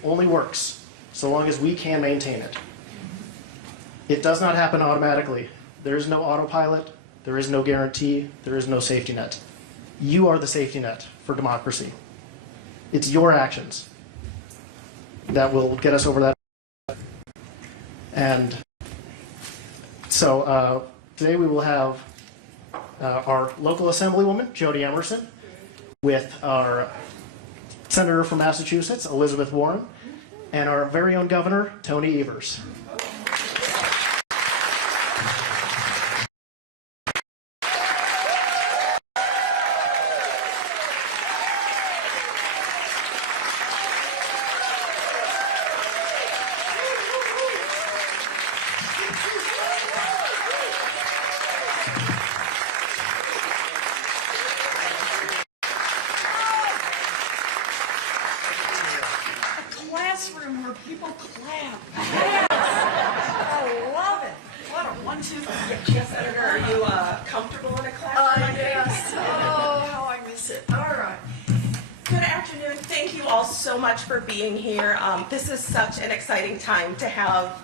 democracy only works so long as we can maintain it. It does not happen automatically. There is no autopilot, there is no guarantee, there is no safety net. You are the safety net for democracy. It's your actions that will get us over that. And so today we will have our local assemblywoman, Jody Emerson, with our senator from Massachusetts, Elizabeth Warren, and our very own governor, Tony Evers. Classroom where people clap. Yes. I love it. What a 1, 2, 3. Yes, Senator, are you comfortable in a classroom? Yes. Oh, how I miss it. All right. Good afternoon. Thank you all so much for being here. This is such an exciting time to have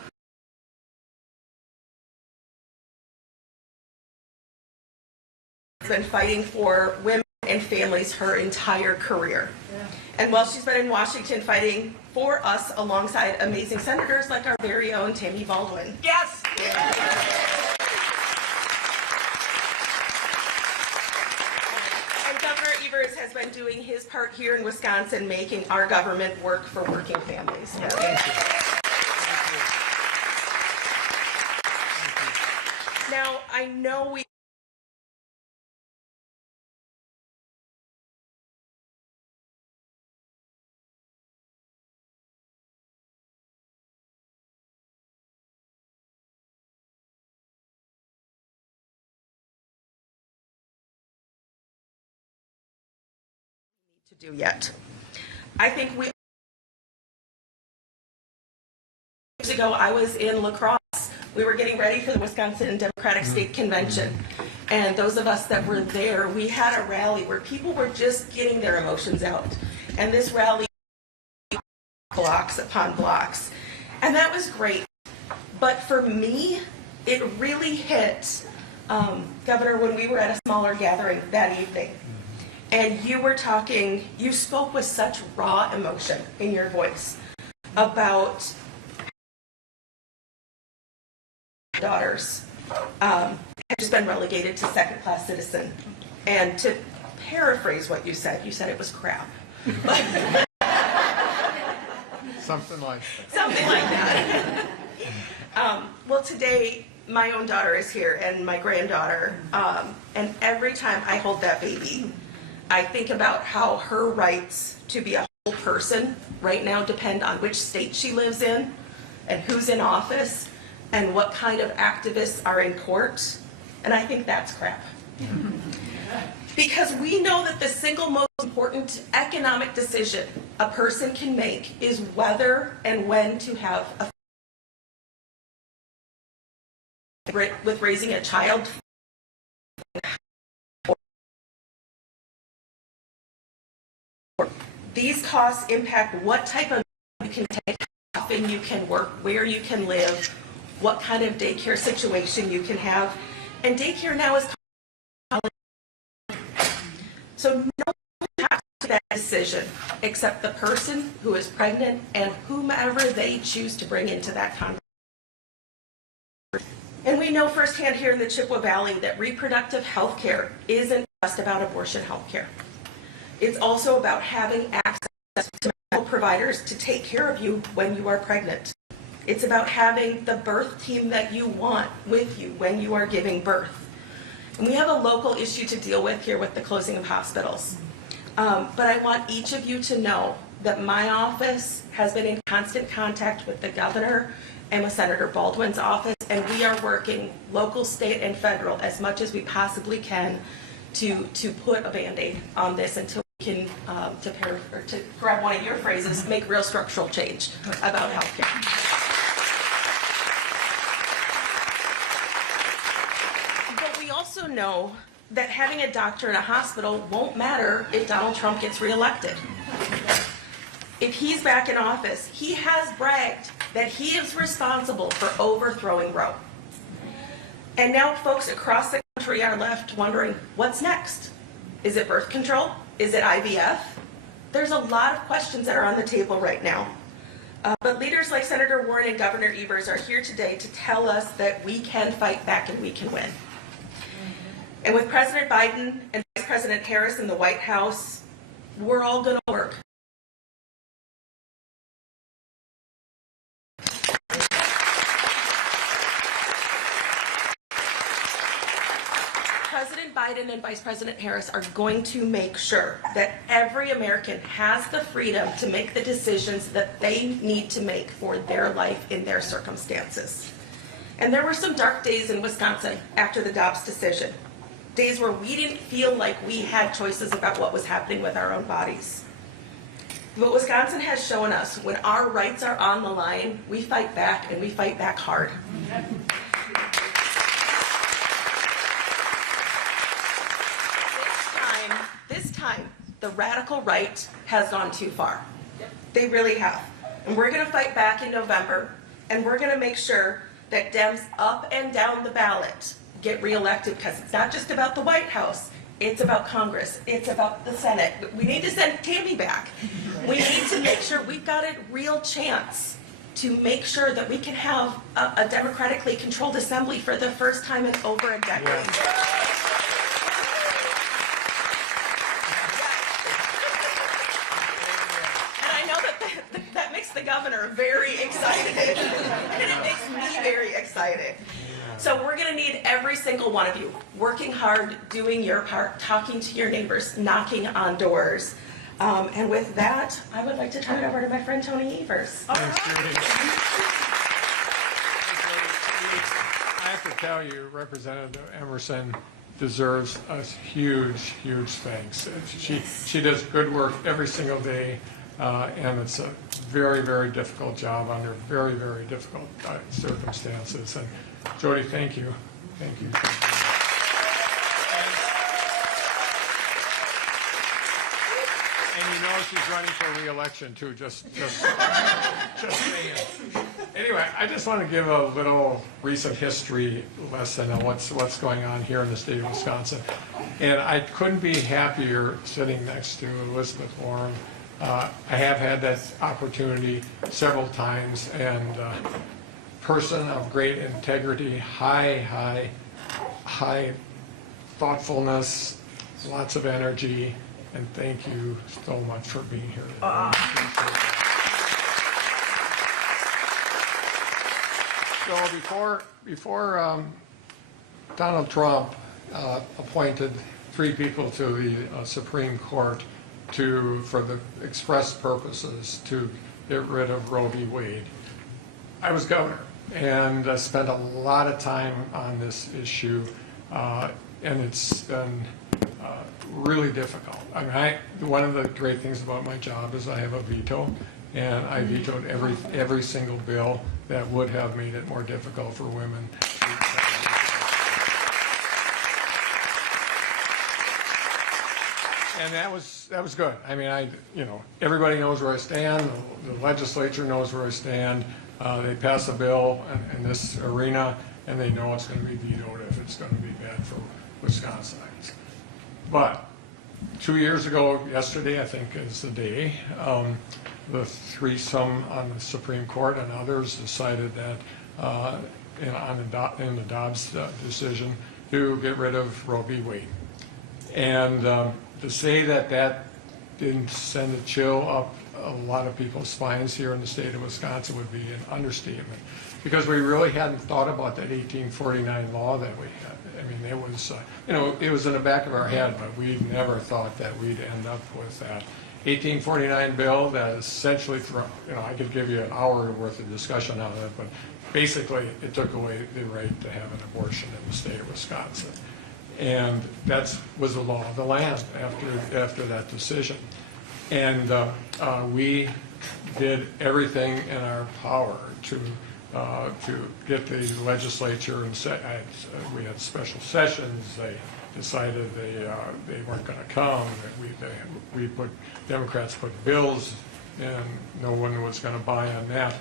been fighting for women and families her entire career. Yeah. And while she's been in Washington fighting for us alongside amazing senators like our very own Tammy Baldwin. Yes. And Governor Evers has been doing his part here in Wisconsin, making our government work for working families. Yes. Thank you. Now, I know we to do yet. I think years ago I was in La Crosse. We were getting ready for the Wisconsin Democratic State Convention, and those of us that were there, we had a rally where people were just getting their emotions out, and this rally blocks upon blocks, and that was great. But for me, it really hit, Governor, when we were at a smaller gathering that evening. And you were talking, you spoke with such raw emotion in your voice about daughters have just been relegated to second-class citizen. And to paraphrase what you said it was crap. Something like that. Something like that. Well, today, my own daughter is here and my granddaughter. And every time I hold that baby, I think about how her rights to be a whole person right now depend on which state she lives in and who's in office and what kind of activists are in court. And I think that's crap. Because we know that the single most important economic decision a person can make is whether and when to have a with raising a child. These costs impact what type of you can take, how often you can work, where you can live, what kind of daycare situation you can have. And daycare now is so no one has to make that decision except the person who is pregnant and whomever they choose to bring into that conversation. And we know firsthand here in the Chippewa Valley that reproductive health care isn't just about abortion health care. It's also about having access to medical providers to take care of you when you are pregnant. It's about having the birth team that you want with you when you are giving birth. And we have a local issue to deal with here with the closing of hospitals. But I want each of you to know that my office has been in constant contact with the governor and with Senator Baldwin's office, and we are working local, state, and federal as much as we possibly can to put a Band-Aid on this until we can, to grab one of your phrases, make real structural change about healthcare. But we also know that having a doctor in a hospital won't matter if Donald Trump gets reelected. if he's back in office, he has bragged that he is responsible for overthrowing Roe. And now folks across the country are left wondering, what's next? Is it birth control? Is it IVF? There's a lot of questions that are on the table right now. But leaders like Senator Warren and Governor Evers are here today to tell us that we can fight back and we can win. And with President Biden and Vice President Harris in the White House, we're all going to work. President Biden and Vice President Harris are going to make sure that every American has the freedom to make the decisions that they need to make for their life in their circumstances. And there were some dark days in Wisconsin after the Dobbs decision, days where we didn't feel like we had choices about what was happening with our own bodies. But Wisconsin has shown us when our rights are on the line, we fight back and we fight back hard. This time, the radical right has gone too far. They really have. And we're going to fight back in November, and we're going to make sure that Dems up and down the ballot get reelected, because it's not just about the White House, it's about Congress, it's about the Senate. We need to send Tammy back. We need to make sure we've got a real chance to make sure that we can have a democratically controlled assembly for the first time in over a decade. Yeah. The governor very excited, and it makes me very excited. So we're going to need every single one of you working hard, doing your part, talking to your neighbors, knocking on doors. And with that, I would like to turn it over to my friend Tony Evers. Thanks, Judy. I have to tell you, Representative Emerson deserves a huge, huge thanks. She does good work every single day. And it's a very, very difficult job under very, very difficult circumstances. And Jody, thank you. Thank you. And you know she's running for re-election too, just saying. Anyway, I just want to give a little recent history lesson on what's going on here in the state of Wisconsin. And I couldn't be happier sitting next to Elizabeth Warren. I have had that opportunity several times, and person of great integrity, high thoughtfulness, lots of energy, and thank you so much for being here today. So before Donald Trump appointed 3 people to the Supreme Court for the express purposes to get rid of Roe v. Wade, I was governor and spent a lot of time on this issue, and it's been really difficult. I mean, one of the great things about my job is I have a veto, and I vetoed every single bill that would have made it more difficult for women. And that was good. I mean, everybody knows where I stand. The legislature knows where I stand. They pass a bill in this arena, and they know it's going to be vetoed if it's going to be bad for Wisconsinites. But 2 years ago, yesterday, I think is the day, the threesome on the Supreme Court and others decided that in the Dobbs decision to get rid of Roe v. Wade. And to say that didn't send a chill up a lot of people's spines here in the state of Wisconsin would be an understatement, because we really hadn't thought about that 1849 law that we had. I mean, it was, it was in the back of our head, but we never thought that we'd end up with that 1849 bill that essentially, I could give you an hour worth of discussion on it, but basically it took away the right to have an abortion in the state of Wisconsin. And that was the law of the land after that decision. And we did everything in our power to get the legislature, and we had special sessions. They decided they weren't going to come. Democrats put bills and no one was going to buy on that.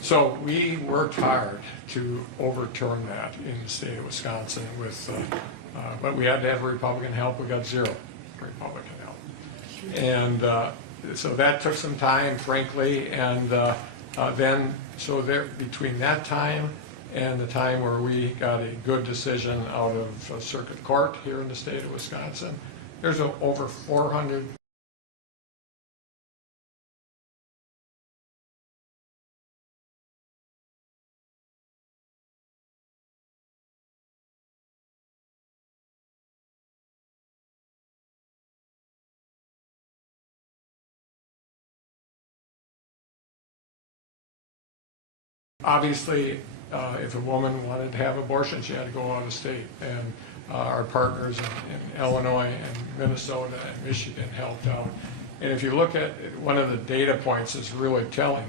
So we worked hard to overturn that in the state of Wisconsin but we had to have Republican help. We got 0 Republican help. And so that took some time, frankly, and between that time and the time where we got a good decision out of circuit court here in the state of Wisconsin, there's over 400 Obviously, if a woman wanted to have abortion, she had to go out of state, and our partners in Illinois and Minnesota and Michigan helped out. And if you look at one of the data points is really telling.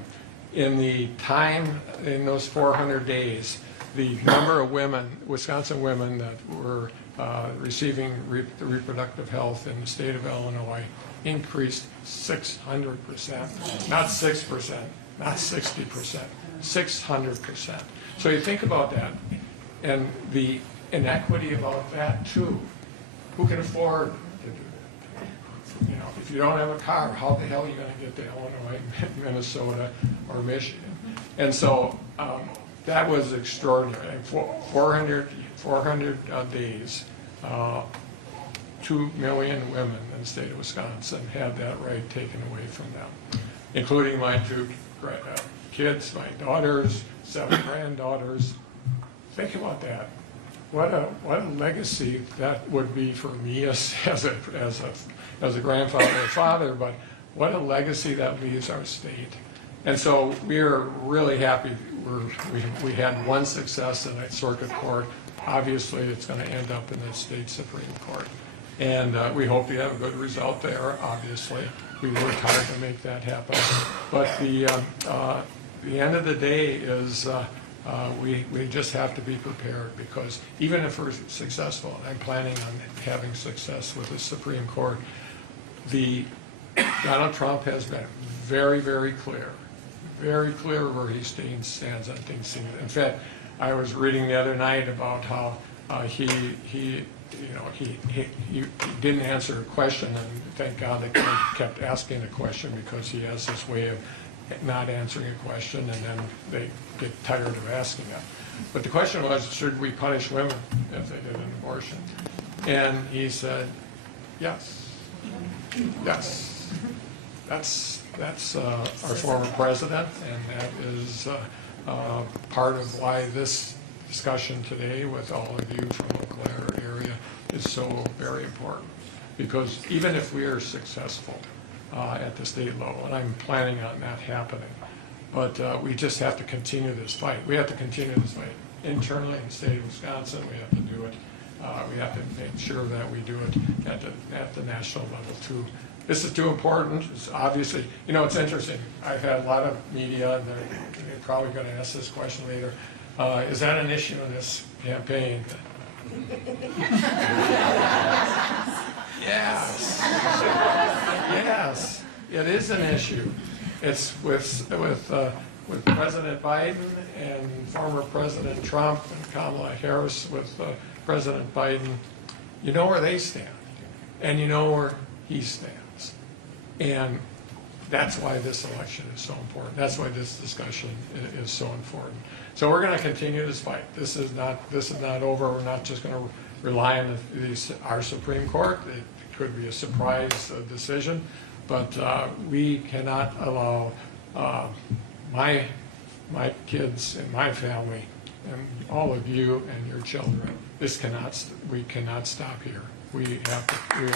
In the time, in those 400 days, the number of women, Wisconsin women that were receiving reproductive health in the state of Illinois increased 600%, not 6%, not 60%. 600%. So you think about that, and the inequity about that too. Who can afford to do that? You know, if you don't have a car, how the hell are you going to get to Illinois, Minnesota, or Michigan? And so that was extraordinary. 400 days, 2 million women in the state of Wisconsin had that right taken away from them, including my 2 kids, my daughters, 7 granddaughters. Think about that. What a legacy that would be for me as a grandfather or father, but what a legacy that leaves our state. And so we are really happy. We had one success in that circuit court. Obviously, it's going to end up in the state Supreme Court. And we hope we have a good result there, obviously. We worked hard to make that happen. But the end of the day is we just have to be prepared, because even if we're successful, and I'm planning on having success with the Supreme Court, Donald Trump has been very, very clear where he stands on things. In fact, I was reading the other night about how he didn't answer a question, and thank God they kept asking a question, because he has this way of not answering a question, and then they get tired of asking it. But the question was, should we punish women if they did an abortion? And he said, yes. That's our former president, and that is part of why this discussion today with all of you from Eau Claire area is so very important. Because even if we are successful at the state level, and I'm planning on that happening, but we just have to continue this fight. We have to continue this fight internally in the state of Wisconsin. We have to do it. We have to make sure that we do it at the national level too. This is too important. It's obviously, it's interesting. I've had a lot of media, and they're probably going to ask this question later. Is that an issue in this campaign? Yes. Yes, it is an issue. It's with President Biden and former President Trump and Kamala Harris with President Biden. You know where they stand, and you know where he stands. And that's why this election is so important. That's why this discussion is so important. So we're going to continue this fight. This is not over. We're not just going to rely on our Supreme Court. It could be a surprise decision, but we cannot allow my kids and my family and all of you and your children. We cannot stop here. We have to do.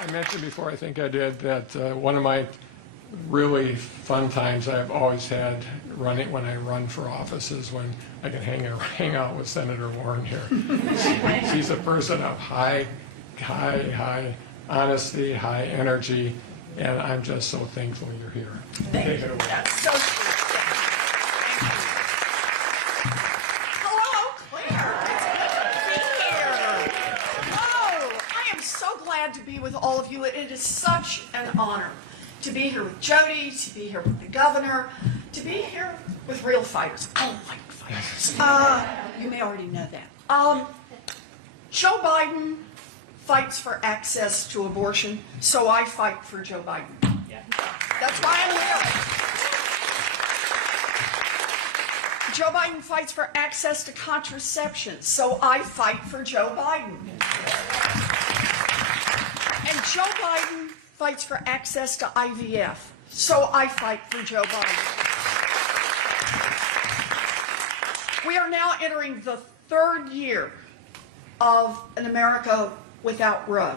I mentioned before, I think I did, that one of my really fun times I've always had when I run for office is when I can hang out with Senator Warren here. She's a person of high honesty, high energy, and I'm just so thankful you're here. Take it away. That's so sweet. Thank you. Hello, Eau Claire. It's good to be here. Hello. I am absolutely. It is such an honor to be here with Jody, to be here with the governor, to be here with real fighters. I like fighters. You may already know that. Joe Biden fights for access to abortion, so I fight for Joe Biden. That's why I'm here. Joe Biden fights for access to contraception, so I fight for Joe Biden. And Joe Biden fights for access to IVF, so I fight for Joe Biden. We are now entering the third year of an America without Roe.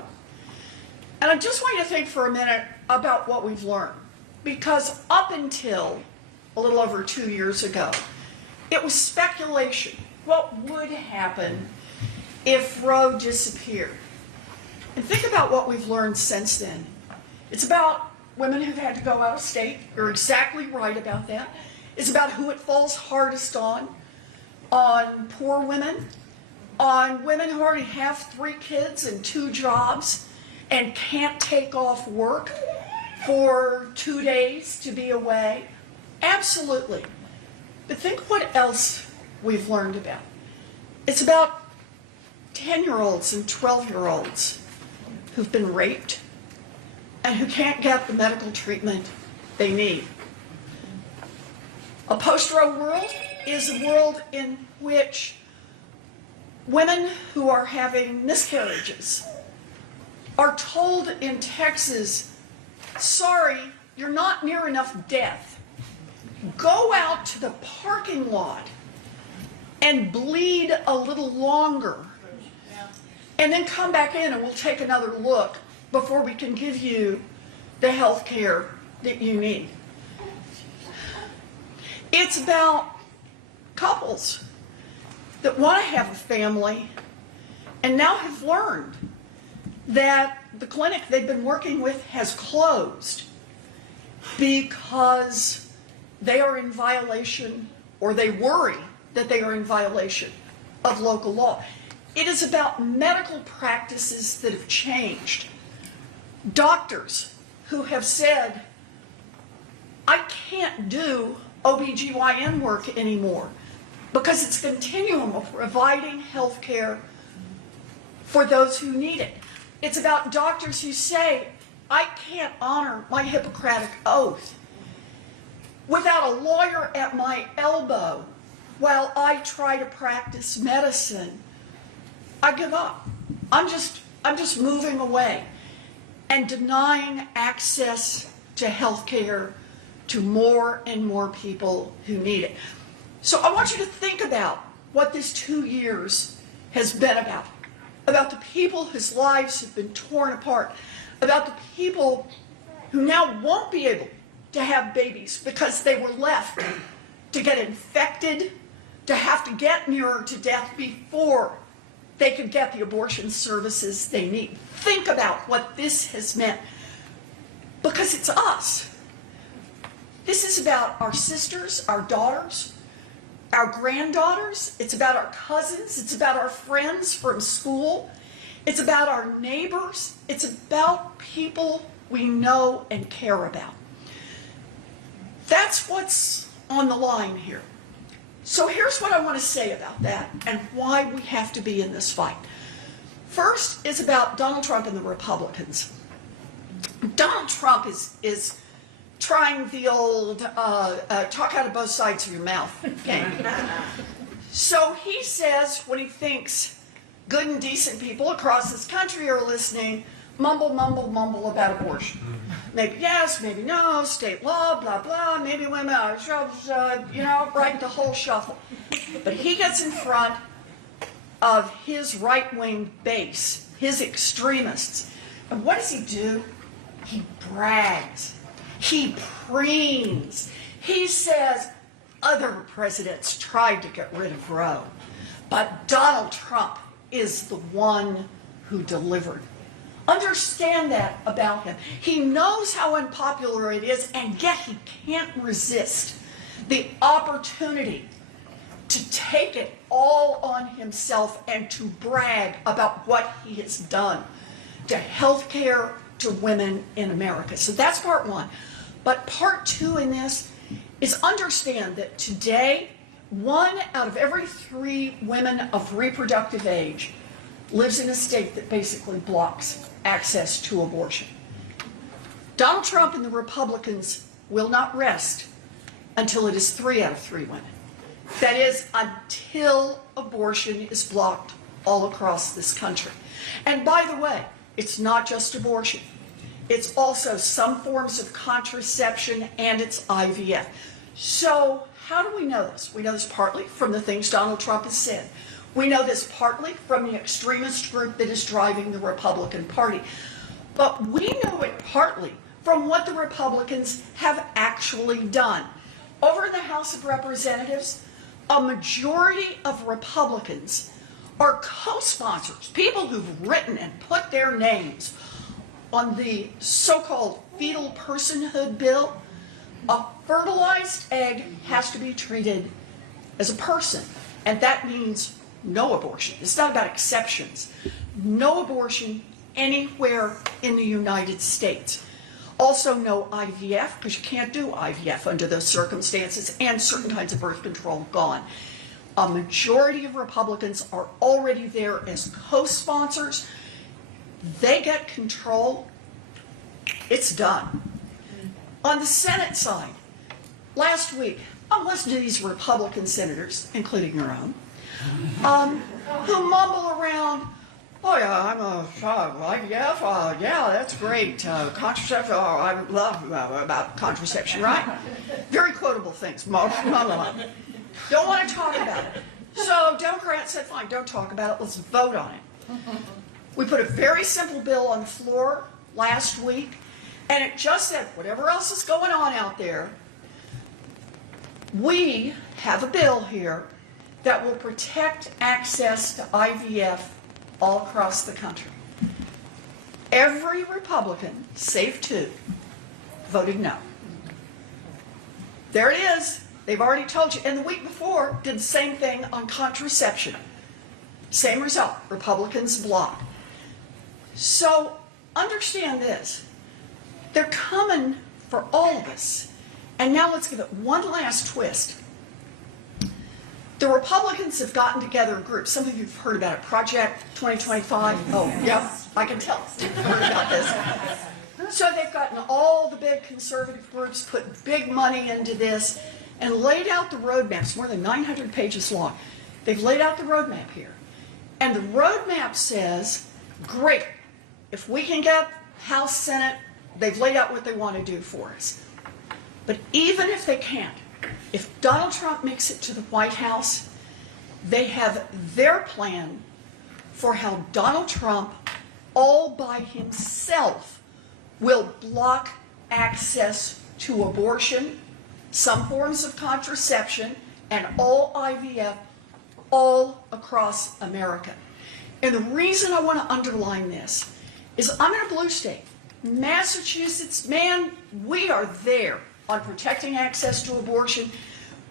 And I just want you to think for a minute about what we've learned. Because up until a little over 2 years ago, it was speculation. What would happen if Roe disappeared? And think about what we've learned since then. It's about women who've had to go out of state. You're exactly right about that. It's about who it falls hardest on poor women, on women who already have 3 kids and 2 jobs and can't take off work for 2 days to be away. Absolutely. But think what else we've learned about. It's about 10-year-olds and 12-year-olds who've been raped and who can't get the medical treatment they need. A post-Roe world is a world in which women who are having miscarriages are told in Texas, sorry, you're not near enough death. Go out to the parking lot and bleed a little longer. And then come back in and we'll take another look before we can give you the health care that you need. It's about couples that want to have a family and now have learned that the clinic they've been working with has closed because they are in violation, or they worry that they are in violation of local law. It is about medical practices that have changed. Doctors who have said, I can't do OBGYN work anymore because it's a continuum of providing health care for those who need it. It's about doctors who say, I can't honor my Hippocratic oath without a lawyer at my elbow while I try to practice medicine. I give up. I'm just moving away and denying access to health care to more and more people who need it. So I want you to think about what this 2 years has been about the people whose lives have been torn apart, about the people who now won't be able to have babies because they were left to get infected, to have to get nearer to death before they could get the abortion services they need. Think about what this has meant, because it's us. This is about our sisters, our daughters, our granddaughters. It's about our cousins. It's about our friends from school. It's about our neighbors. It's about people we know and care about. That's what's on the line here. So here's what I want to say about that and why we have to be in this fight. First is about Donald Trump and the Republicans. Donald Trump is trying the old talk out of both sides of your mouth game. So he says, when he thinks good and decent people across this country are listening, mumble, mumble, mumble about abortion. Maybe yes, maybe no, state law, blah, blah, maybe women are, right, the whole shuffle. But he gets in front of his right-wing base, his extremists. And what does he do? He brags. He preens. He says other presidents tried to get rid of Roe, but Donald Trump is the one who delivered. Understand that about him. He knows how unpopular it is, and yet he can't resist the opportunity to take it all on himself and to brag about what he has done to healthcare, to women in America. So that's part one. But part two in this is understand that today, 1 out of every 3 women of reproductive age lives in a state that basically blocks access to abortion. Donald Trump and the Republicans will not rest until it is 3 out of 3 women. That is, until abortion is blocked all across this country. And by the way, it's not just abortion. It's also some forms of contraception, and it's IVF. So how do we know this? We know this partly from the things Donald Trump has said. We know this partly from the extremist group that is driving the Republican Party. But we know it partly from what the Republicans have actually done. Over in the House of Representatives, a majority of Republicans are co-sponsors, people who've written and put their names on the so-called fetal personhood bill. A fertilized egg has to be treated as a person, and that means no abortion. It's not about exceptions. No abortion anywhere in the United States. Also no IVF, because you can't do IVF under those circumstances, and certain kinds of birth control gone. A majority of Republicans are already there as co-sponsors. They get control. It's done. On the Senate side, last week, I'm listening to these Republican senators, including your own, who mumble around, oh yeah, I'm a IVF, yeah, that's great. Contraception, I love about contraception, right? Very quotable things. Don't want to talk about it. So Democrats said, fine, don't talk about it, let's vote on it. We put a very simple bill on the floor last week, and it just said, whatever else is going on out there, we have a bill here that will protect access to IVF all across the country. Every Republican, save 2, voted no. There it is. They've already told you. And the week before, did the same thing on contraception. Same result. Republicans blocked. So understand this. They're coming for all of us. And now let's give it one last twist. The Republicans have gotten together in groups. Some of you have heard about it. Project 2025. Oh, yeah, I can tell. You've heard about this. So they've gotten all the big conservative groups, put big money into this, and laid out the roadmaps, more than 900 pages long. They've laid out the roadmap here. And the roadmap says, great, if we can get House, Senate, they've laid out what they want to do for us. But even if they can't, if Donald Trump makes it to the White House, they have their plan for how Donald Trump, all by himself, will block access to abortion, some forms of contraception, and all IVF all across America. And the reason I want to underline this is I'm in a blue state. Massachusetts, man, we are there on protecting access to abortion.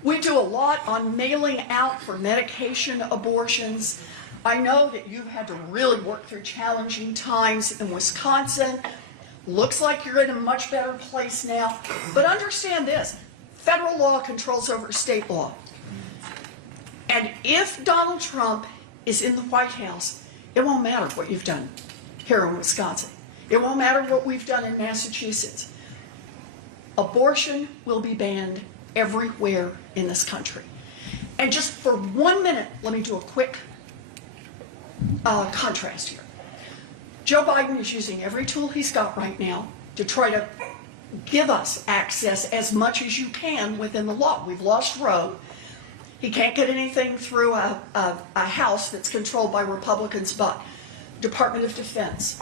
We do a lot on mailing out for medication abortions. I know that you've had to really work through challenging times in Wisconsin. Looks like you're in a much better place now. But understand this, federal law controls over state law. And if Donald Trump is in the White House, it won't matter what you've done here in Wisconsin. It won't matter what we've done in Massachusetts. Abortion will be banned everywhere in this country. And just for 1 minute, let me do a quick contrast here. Joe Biden is using every tool he's got right now to try to give us access as much as you can within the law. We've lost Roe. He can't get anything through a House that's controlled by Republicans, but Department of Defense,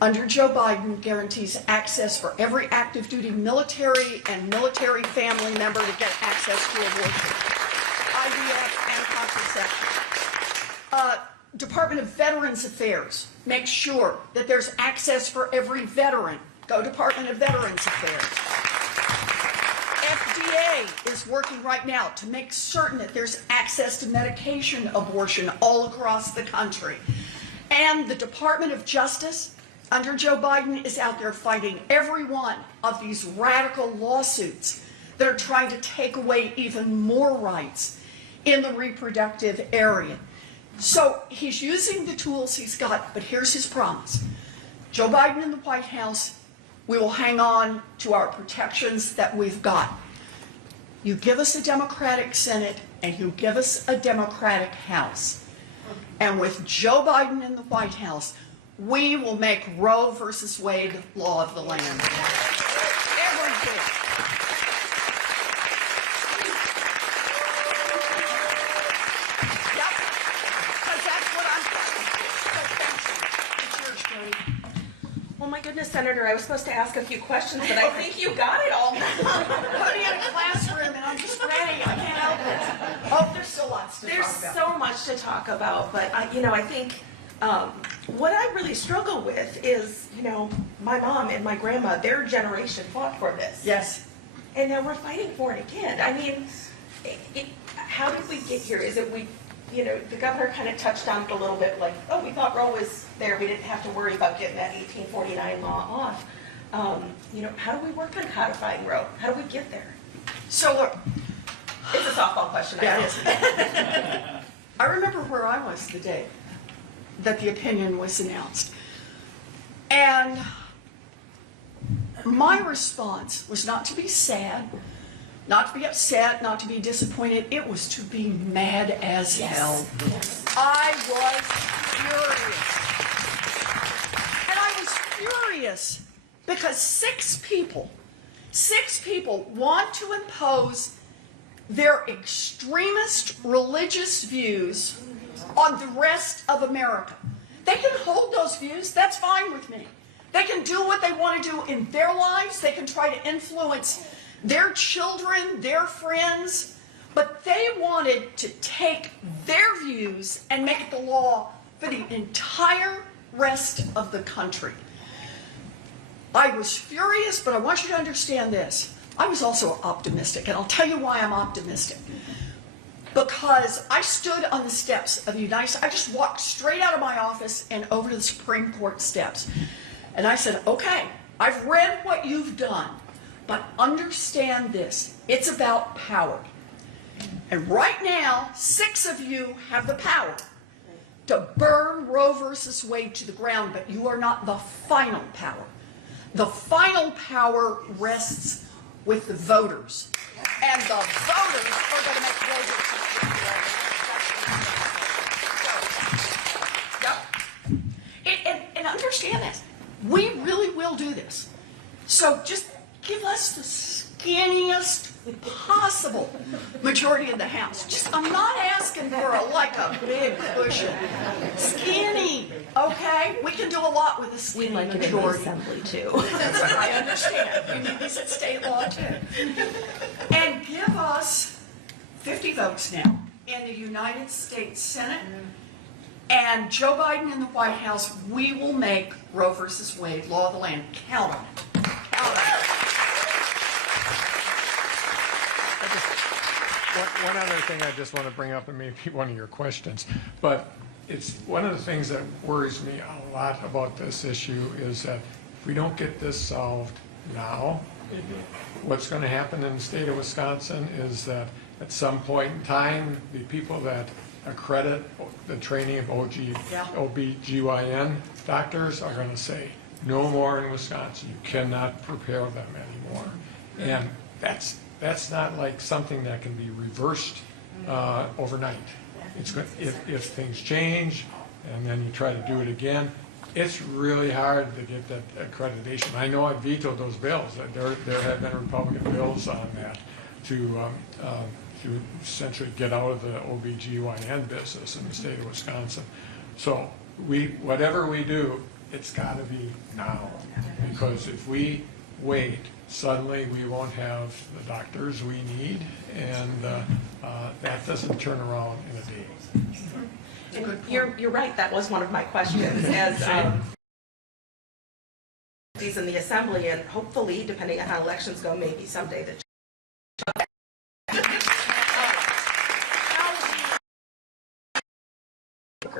under Joe Biden, guarantees access for every active duty military and military family member to get access to abortion, IVF, and contraception. Department of Veterans Affairs makes sure that there's access for every veteran. Go Department of Veterans Affairs. FDA is working right now to make certain that there's access to medication abortion all across the country. And the Department of Justice under Joe Biden is out there fighting every one of these radical lawsuits that are trying to take away even more rights in the reproductive area. So he's using the tools he's got, but here's his promise. Joe Biden in the White House, we will hang on to our protections that we've got. You give us a Democratic Senate and you give us a Democratic House. And with Joe Biden in the White House, we will make Roe versus Wade law of the land. Everything. Yep, because that's what I'm saying. It's yours, Jody. Well, my goodness, Senator, I was supposed to ask a few questions, but I think you got it all. Put me in a classroom and I'm just ready. I can't help it. Oh, there's still lots to There's talk about. so much to talk about, but I think what I really struggle with is, my mom and my grandma, their generation fought for this. Yes. And now we're fighting for it again. I mean, how did we get here? Is it the governor kind of touched on it a little bit, like, oh, we thought Roe was there. We didn't have to worry about getting that 1849 law off. How do we work on codifying Roe? How do we get there? So look, It's a softball question. yeah, I it know. is. I remember where I was the day that the opinion was announced. And my response was not to be sad, not to be upset, not to be disappointed. It was to be mad as hell. Yes. I was furious. And I was furious because six people want to impose their extremist religious views on the rest of America. They can hold those views, that's fine with me. They can do what they want to do in their lives, they can try to influence their children, their friends, but they wanted to take their views and make it the law for the entire rest of the country. I was furious, but I want you to understand this. I was also optimistic, and I'll tell you why I'm optimistic. Because I stood on the steps of the United States. I just walked straight out of my office and over to the Supreme Court steps. And I said, okay, I've read what you've done, but understand this. It's about power. And right now, 6 of you have the power to burn Roe versus Wade to the ground, but you are not the final power. The final power rests with the voters. And the voters are going to make Roe versus Wade. Yep. And understand this. We really will do this. So just give us the skinniest possible majority in the House. Just, I'm not asking for a big cushion. Skinny, okay? We can do a lot with a skinny majority. Assembly too. That's right, I understand. We need these at state law too. And give us 50 votes now in the United States Senate. And Joe Biden in the White House, we will make Roe versus Wade law of the land. Count on it. Count on it. One other thing I just want to bring up, and maybe one of your questions, but it's one of the things that worries me a lot about this issue is that if we don't get this solved now, what's going to happen in the state of Wisconsin is that at some point in time, the people that accredit the training of OB/GYN doctors are going to say, no more in Wisconsin. You cannot prepare them anymore. And that's not like something that can be reversed overnight. It's good if things change and then you try to do it again. It's really hard to get that accreditation. I know I vetoed those bills. There have been Republican bills on that to essentially get out of the OB/GYN business in the state of Wisconsin. So whatever we do, it's got to be now, because if we wait, suddenly we won't have the doctors we need, and that doesn't turn around in a day. And you're right, that was one of my questions as these in the assembly, and hopefully, depending on how elections go, maybe someday the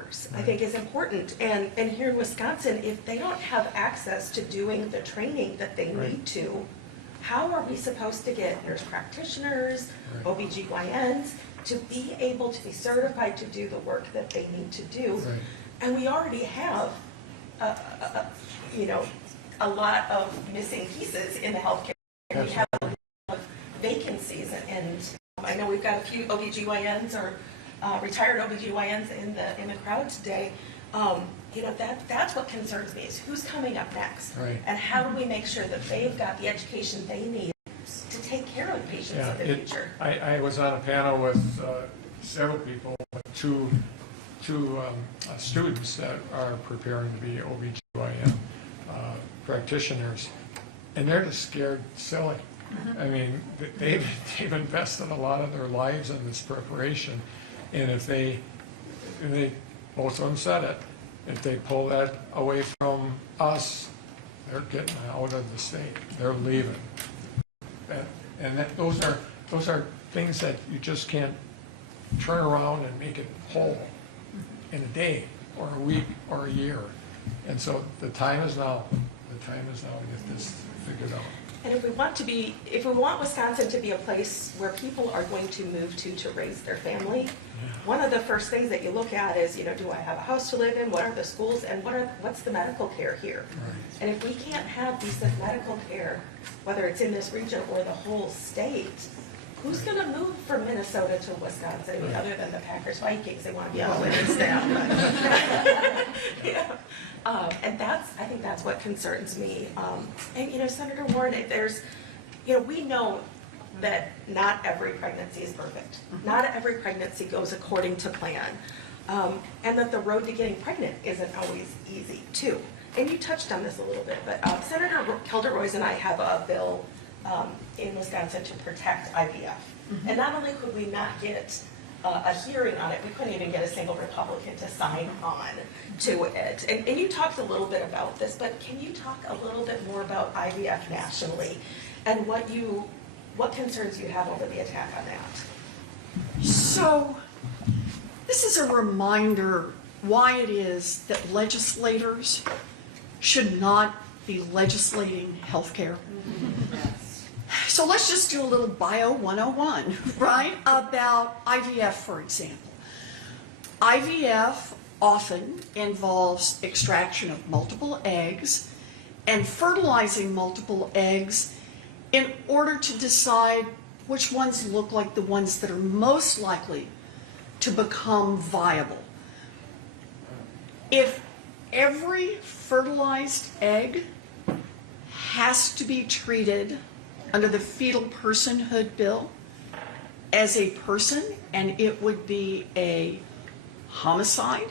doers, I think is important. And here in Wisconsin, if they don't have access to doing the training that they need to, how are we supposed to get nurse practitioners, OBGYNs, to be able to be certified to do the work that they need to do? Right. And we already have, you know, a lot of missing pieces in the healthcare. And we have a lot of vacancies, and I know we've got a few OBGYNs or retired OBGYNs in the crowd today. You know, that's what concerns me, is who's coming up next. Right. And how do we make sure that they've got the education they need to take care of patients in the future? I was on a panel with several people, two students that are preparing to be OBGYN practitioners, and they're just scared silly. I mean, they've invested a lot of their lives in this preparation, and if they, most of them said it, if they pull that away from us, they're getting out of the state. They're leaving. And those are things that you just can't turn around and make it whole in a day or a week or a year. And so the time is now. The time is now to get this figured out. And if we want Wisconsin to be a place where people are going to move to raise their family, one of the first things that you look at is, you know, do I have a house to live in? What are the schools? And what's the medical care here? Right. And if we can't have decent medical care, whether it's in this region or the whole state, who's going to move from Minnesota to Wisconsin? I mean, other than the Packers Vikings, they want to be on the women's staff. Yeah. And I think that's what concerns me. And, you know, Senator Warren, we know that not every pregnancy is perfect. Not every pregnancy goes according to plan. And that the road to getting pregnant isn't always easy, too. And you touched on this a little bit, but Senator Kelder-Roys and I have a bill in Wisconsin to protect IVF. And not only could we not get a hearing on it, we couldn't even get a single Republican to sign on to it. And you talked a little bit about this, but can you talk a little bit more about IVF nationally and what concerns you have over the attack on that? So, this is a reminder why it is that legislators should not be legislating healthcare. So let's just do a little Bio 101, right? About IVF, for example. IVF often involves extraction of multiple eggs and fertilizing multiple eggs in order to decide which ones look like the ones that are most likely to become viable. If every fertilized egg has to be treated under the fetal personhood bill as a person, and it would be a homicide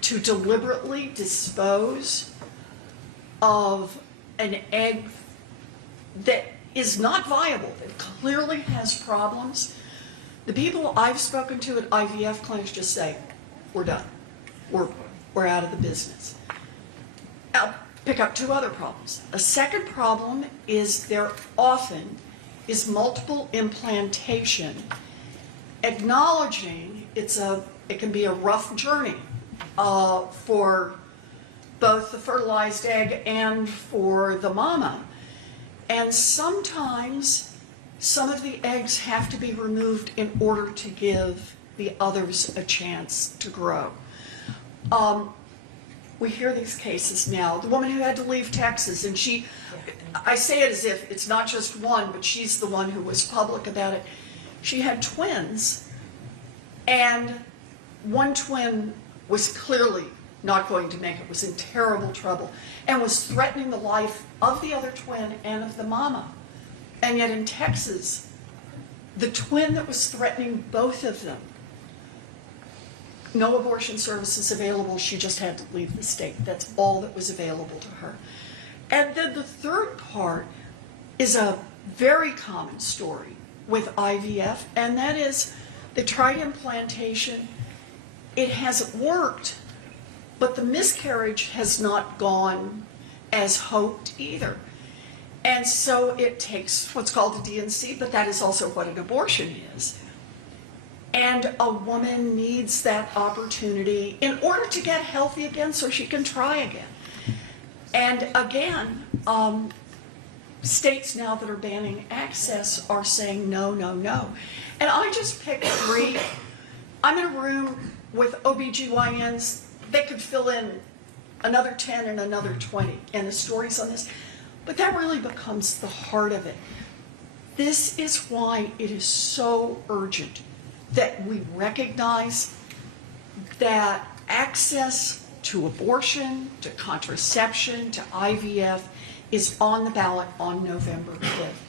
to deliberately dispose of an egg that is not viable, that clearly has problems. The people I've spoken to at IVF clinics just say, we're done. We're out of the business. I'll pick up two other problems. A second problem is there often is multiple implantation, acknowledging it can be a rough journey for both the fertilized egg and for the mama. And sometimes some of the eggs have to be removed in order to give the others a chance to grow. We hear these cases now. The woman who had to leave Texas, and I say it as if it's not just one, but she's the one who was public about it. She had twins, and one twin was clearly not going to make it, was in terrible trouble, and was threatening the life of the other twin and of the mama. And yet in Texas, the twin that was threatening both of them, no abortion services available, she just had to leave the state. That's all that was available to her. And then the third part is a very common story with IVF, and that is they tried implantation. It hasn't worked, but the miscarriage has not gone as hoped either. And so it takes what's called a DNC, but that is also what an abortion is. And a woman needs that opportunity in order to get healthy again so she can try again. And again, states now that are banning access are saying no, no, no. And I just picked 3. I'm in a room with OBGYNs. They could fill in another 10 and another 20 and the stories on this. But that really becomes the heart of it. This is why it is so urgent that we recognize that access to abortion, to contraception, to IVF is on the ballot on November 5th.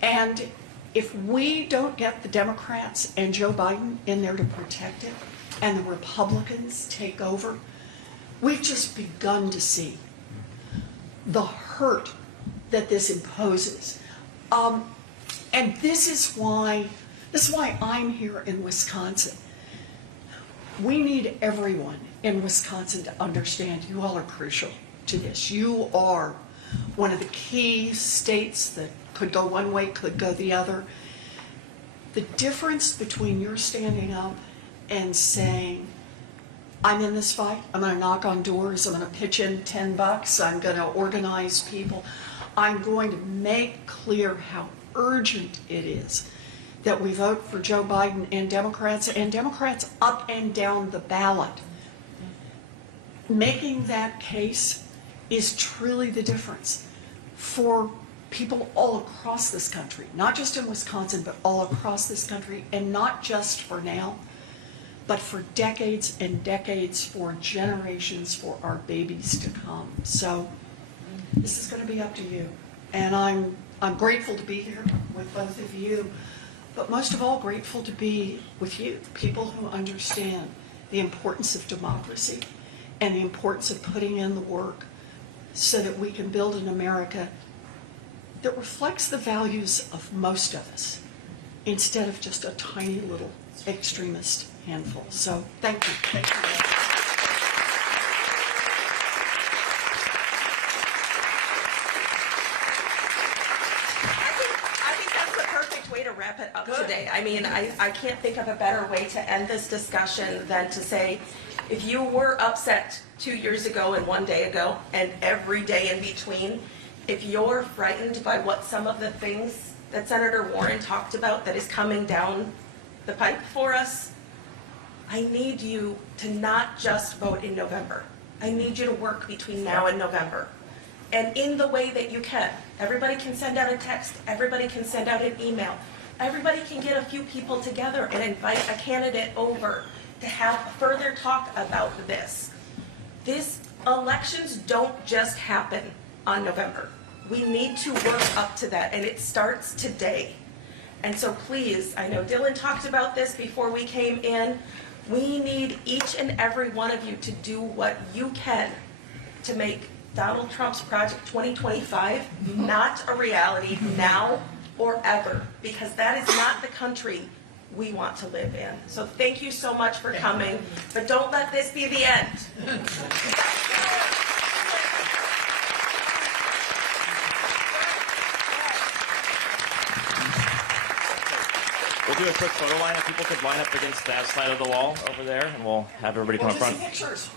And if we don't get the Democrats and Joe Biden in there to protect it, and the Republicans take over, we've just begun to see the hurt that this imposes. And this is why I'm here in Wisconsin. We need everyone in Wisconsin to understand you all are crucial to this. You are one of the key states that could go one way, could go the other. The difference between your standing up and saying, I'm in this fight, I'm going to knock on doors, I'm going to pitch in $10, I'm going to organize people, I'm going to make clear how urgent it is that we vote for Joe Biden and Democrats up and down the ballot. Making that case is truly the difference for people all across this country, not just in Wisconsin, but all across this country, and not just for now, but for decades and decades, for generations, for our babies to come. So this is going to be up to you. And I'm grateful to be here with both of you, but most of all grateful to be with you, people who understand the importance of democracy and the importance of putting in the work so that we can build an America that reflects the values of most of us instead of just a tiny little extremist handful. So thank you. Thank you. I think that's the perfect way to wrap it up today. I mean, I can't think of a better way to end this discussion than to say, if you were upset 2 years ago and 1 day ago and every day in between, if you're frightened by what some of the things that Senator Warren talked about that is coming down the pipe for us, I need you to not just vote in November. I need you to work between now and November. And in the way that you can. Everybody can send out a text. Everybody can send out an email. Everybody can get a few people together and invite a candidate over to have further talk about this. These elections don't just happen on November. We need to work up to that, and it starts today. And so please, I know Dylan talked about this before we came in, we need each and every one of you to do what you can to make Donald Trump's Project 2025 not a reality now or ever, because that is not the country we want to live in. So thank you so much for coming, but don't let this be the end. We'll do a quick photo line. If people could line up against that side of the wall over there, and we'll have everybody come up front. Pictures.